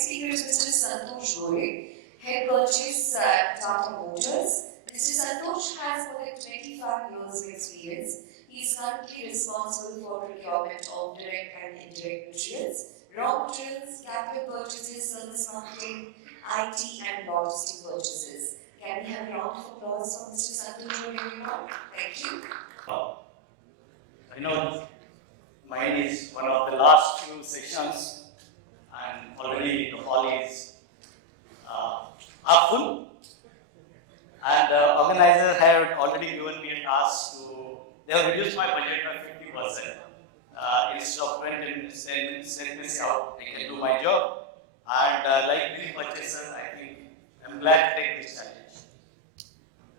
next speaker is Mr. Santosh Gore, Head Purchase at Tata Motors. Mr. Santosh has more than 25 years of experience. He is currently responsible for procurement of direct and indirect materials, raw materials, capital purchases, service marketing, IT and logistic purchases. Can we have a round of applause for Mr. Santosh Gore, everyone? Thank you. I know mine is one of the last few sessions and already the hall is half full. And the organizer had already given me a task to, they have reduced my budget by 50%. Instead of 20 cents, let me see how I can do my job. And like many purchasers, I think I'm glad to take this challenge.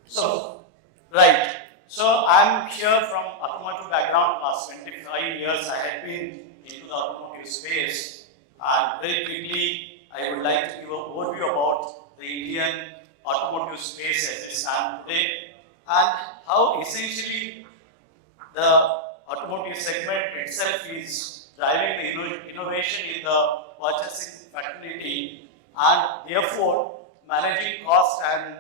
So, right. So I'm here from automotive background. Last 25 years I had been into the automotive space. And very quickly, I would like to give an overview about the Indian automotive space as we stand today and how essentially the automotive segment itself is driving the innovation in the purchasing fraternity and therefore managing cost and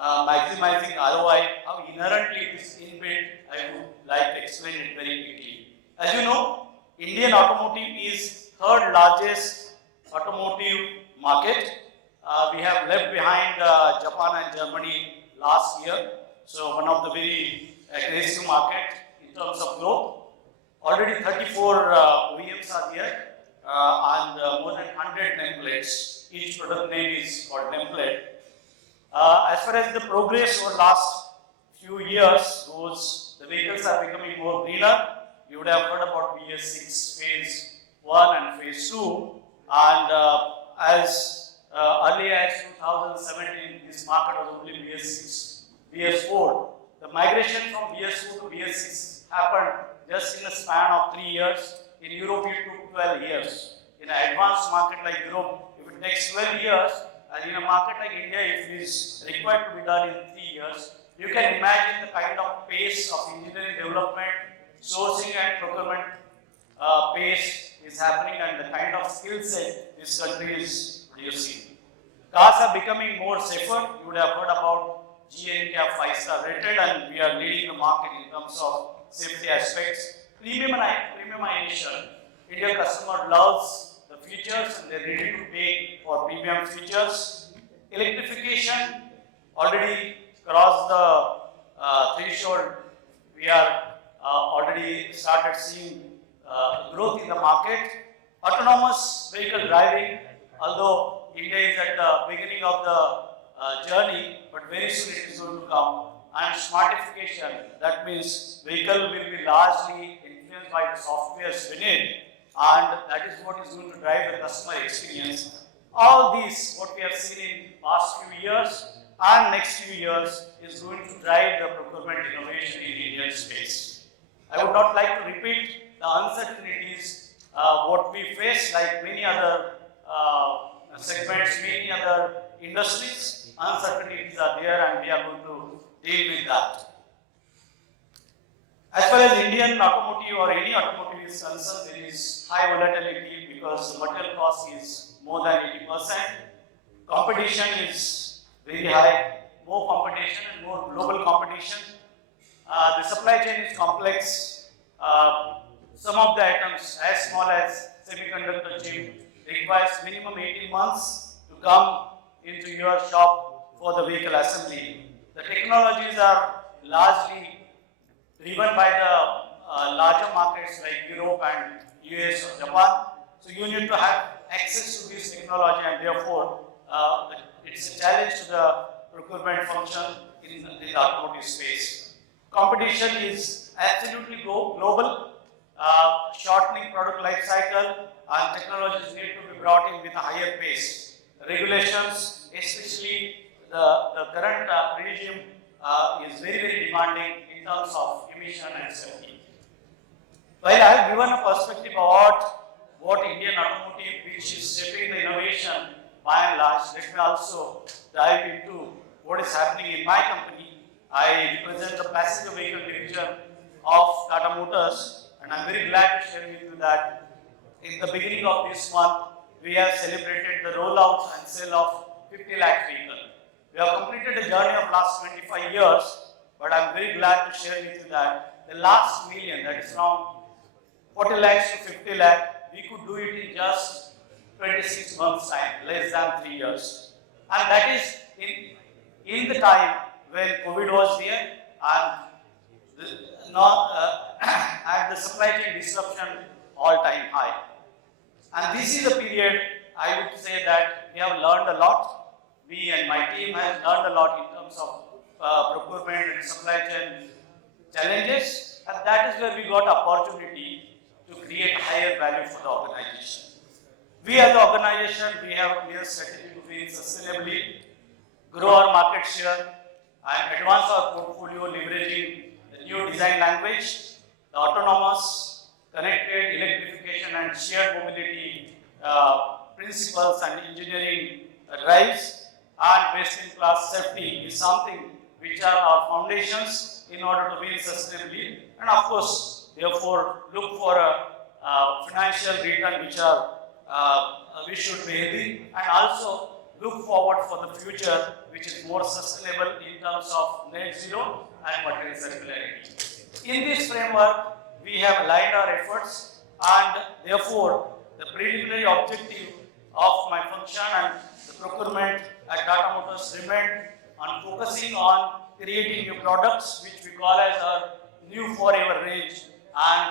maximizing ROI, how inherently it is inbuilt. I would like to explain it very quickly. As you know, Indian automotive is third largest automotive market. We have left behind Japan and Germany last year. So one of the very aggressive market in terms of growth. Already 34 OEMs are there and more than 100 nameplates. Each product name is called nameplate. As far as the progress over last few years goes, the vehicles are becoming more greener. You would have heard about BS6 phase 1 and phase 2. And as early as 2017, this market was only BS6, BS4. The migration from BS4 to BS6 happened just in a span of 3 years. In Europe, it took 12 years. In an advanced market like Europe, if it takes 12 years, and in a market like India, if it is required to be done in 3 years, you can imagine the kind of pace of engineering development, sourcing and procurement pace is happening and the kind of skill set this country is producing. Cars are becoming more safer. You would have heard about GNCAP 5-star rated and we are leading the market in terms of safety aspects. Premiumization. Indian customer loves the features and they are ready to pay for premium features. Electrification already crossed the threshold. We are already started seeing growth in the market. Autonomous vehicle driving, although India is at the beginning of the journey, but very soon it is going to come. And smartification, that means vehicle will be largely influenced by the software beneath, and that is what is going to drive the customer experience. All these, what we have seen in past few years and next few years, is going to drive the procurement innovation in Indian space. I would not like to repeat the uncertainties what we face like many other segments, many other industries. Uncertainties are there and we are going to deal with that. As far as Indian automotive or any automotive is concerned, there is high volatility because the material cost is more than 80%. Competition is very high, more competition and more global competition. The supply chain is complex. Some of the items as small as semiconductor chip requires minimum 18 months to come into your shop for the vehicle assembly. The technologies are largely driven by the larger markets like Europe and US or Japan. So you need to have access to this technology and therefore it's a challenge to the procurement function in the automotive space. Competition is absolutely global, shortening product life cycle and technologies need to be brought in with a higher pace. Regulations, especially the current regime is very, very demanding in terms of emission and safety. While I have given a perspective about what Indian automotive, which is shaping the innovation by and large, let me also dive into what is happening in my company. I represent the passenger vehicle division of Tata Motors, and I'm very glad to share with you that in the beginning of this month, we have celebrated the rollout and sale of 50 lakh vehicles. We have completed a journey of last 25 years, but I am very glad to share with you that the last million, that is from 40 lakhs to 50 lakh, we could do it in just 26 months time, less than 3 years. And that is in the time when COVID was there and and the supply chain disruption all-time high. And this is a period, I would say that we have learned a lot. Me and my team have learned a lot in terms of procurement and supply chain challenges, and that is where we got opportunity to create higher value for the organization. We as an organization, we have a clear strategy to win sustainably, grow our market share, and advance our portfolio leveraging the new design language, the autonomous, connected, electrification and shared mobility principles and engineering drives, and best-in-class safety is something which are our foundations in order to win sustainably, and of course, therefore, look for a financial return which should be healthy, and also look forward for the future which is more sustainable in terms of net zero and material circularity. In this framework, we have aligned our efforts, and therefore, the preliminary objective of my function and the procurement at Tata Motors remained on focusing on creating new products which we call as our new forever range, and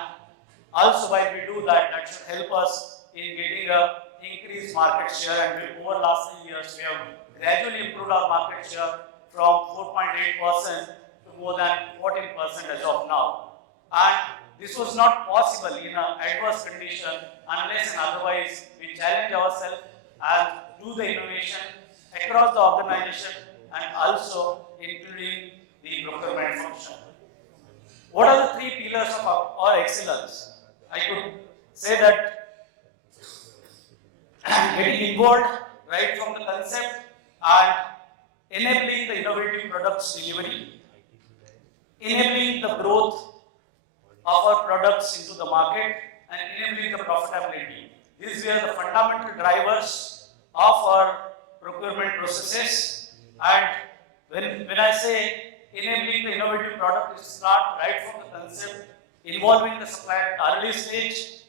also while we do that, that should help us in getting a increased market share, and over last 3 years we have gradually improved our market share from 4.8% to more than 14% as of now. And this was not possible in an adverse condition unless and otherwise we challenge ourselves and do the innovation across the organization and also including the procurement function. What are the 3 pillars of our excellence? I could say that getting involved right from the concept and enabling the innovative products delivery, enabling the growth of our products into the market, and enabling the profitability. These were the fundamental drivers of our procurement processes. And when I say enabling the innovative product, it starts right from the concept, involving the supplier at early stage,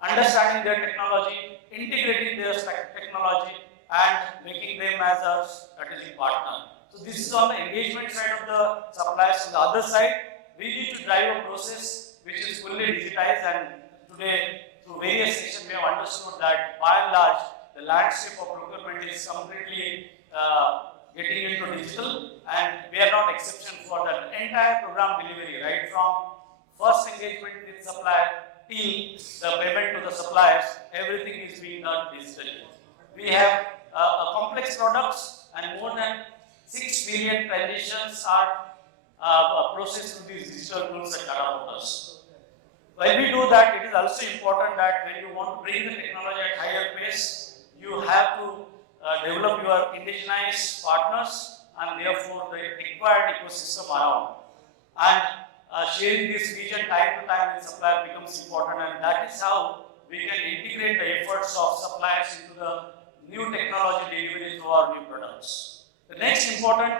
understanding their technology, integrating their technology, and making them as a strategic partner. So this is on the engagement side of the suppliers. On the other side, we need to drive a process which is fully digitized, and today through various sessions we have understood that by and large the landscape of procurement is completely getting into digital, and we are not exception for that. The entire program delivery, right from first engagement with supplier till the payment to the suppliers, everything is being done digitally. We have complex products, and more than 6 million transitions are processed through these digital tools at Tata Motors. When we do that, it is also important that when you want to bring the technology at higher pace, you have to develop your indigenized partners and therefore the required ecosystem around. And sharing this vision time to time with supplier becomes important, and that is how we can integrate the efforts of suppliers into the new technology delivery through our new products. The next important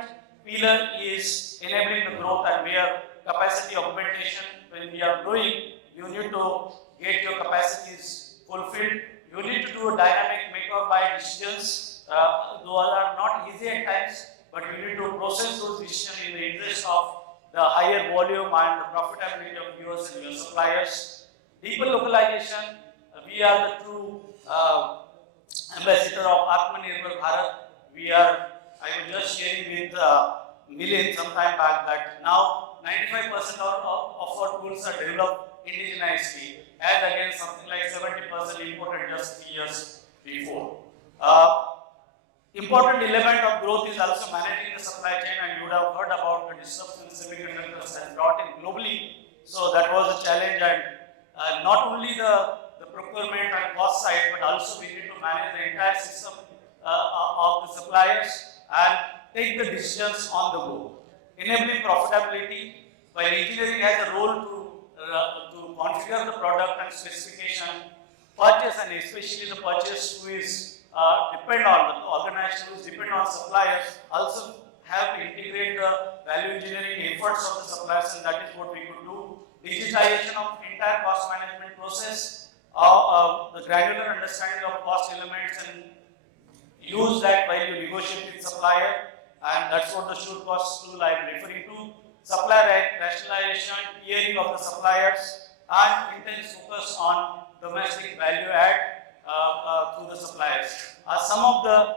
pillar is enabling the growth, and where capacity augmentation. When we are growing, you need to get your capacities fulfilled. You need to do dynamic make or buy decisions. Those are not easy at times, but you need to process those decisions in the interest of the higher volume and the profitability of yours and your suppliers. Deeper localization. We are the true ambassador of 𝗠𝘅𝗶𝗴 𝗖𝗄. I was just sharing with Milind some time back that now 95% of our tools are developed indigenously, as against something like 70% imported just 3 years before. Important element of growth is also managing the supply chain, and you would have heard about the disruption semiconductors has brought in globally. So that was a challenge, and not only the procurement and cost side, but also we need to manage the entire system of the suppliers and take the decisions on the go. Enabling profitability, while engineering has a role to configure the product and specification, purchase, and especially the purchase who is depend on the organization who is depend on suppliers also have to integrate the value engineering efforts of the suppliers, and that is what we could do. Digitization of entire cost management process, the granular understanding of cost elements, and use that while you negotiate with supplier, and that's what the should cost tool I am referring to. Supplier rationalization, tiering of the suppliers, and intense focus on domestic value add through the suppliers are some of the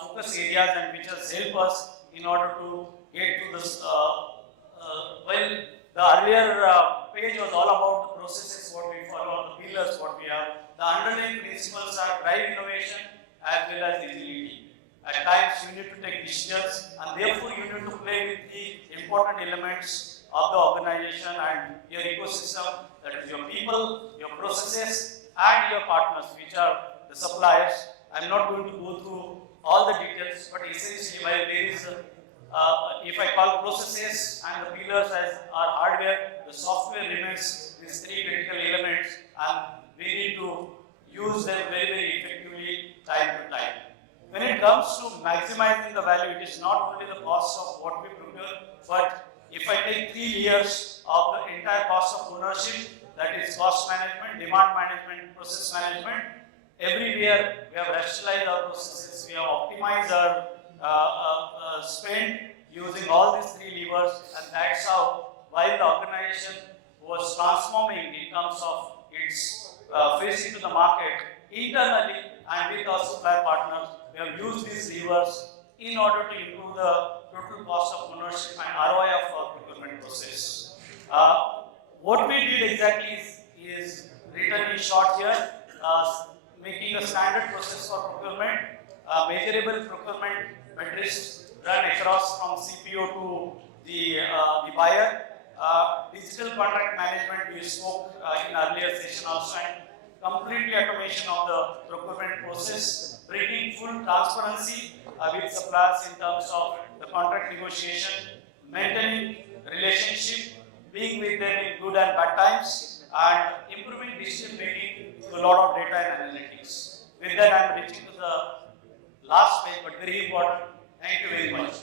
focus areas and which has helped us in order to get to this. Well, the earlier page was all about the processes, what we follow, the pillars, what we have. The underlying principles are drive innovation as well as agility. At times you need to take decisions, and therefore you need to play with the important elements of the organization and your ecosystem, that is your people, your processes, and your partners, which are the suppliers. I am not going to go through all the details, but essentially while there is, if I call processes and the pillars as our hardware, the software remains these three critical elements, and we need to use them very, very effectively time to time. When it comes to maximizing the value, it is not only the cost of what we procure, but if I take 3 layers of the entire cost of ownership, that is cost management, demand management, process management, everywhere we have rationalized our processes, we have optimized our spend using all these 3 levers, and that's how, while the organization was transforming in terms of its facing to the market internally and with our supplier partners, we have used these levers in order to improve the total cost of ownership and ROI of our procurement process. What we did exactly is written in short here, making a standard process for procurement, measurable procurement metrics run across from CPO to the buyer, digital contract management we spoke in earlier session also, and completely automation of the procurement process, bringing full transparency with suppliers in terms of the contract negotiation, maintaining relationship, being with them in good and bad times, and improving decision making through a lot of data and analytics. With that, I am reaching to the last page, but very important. Thank you very much.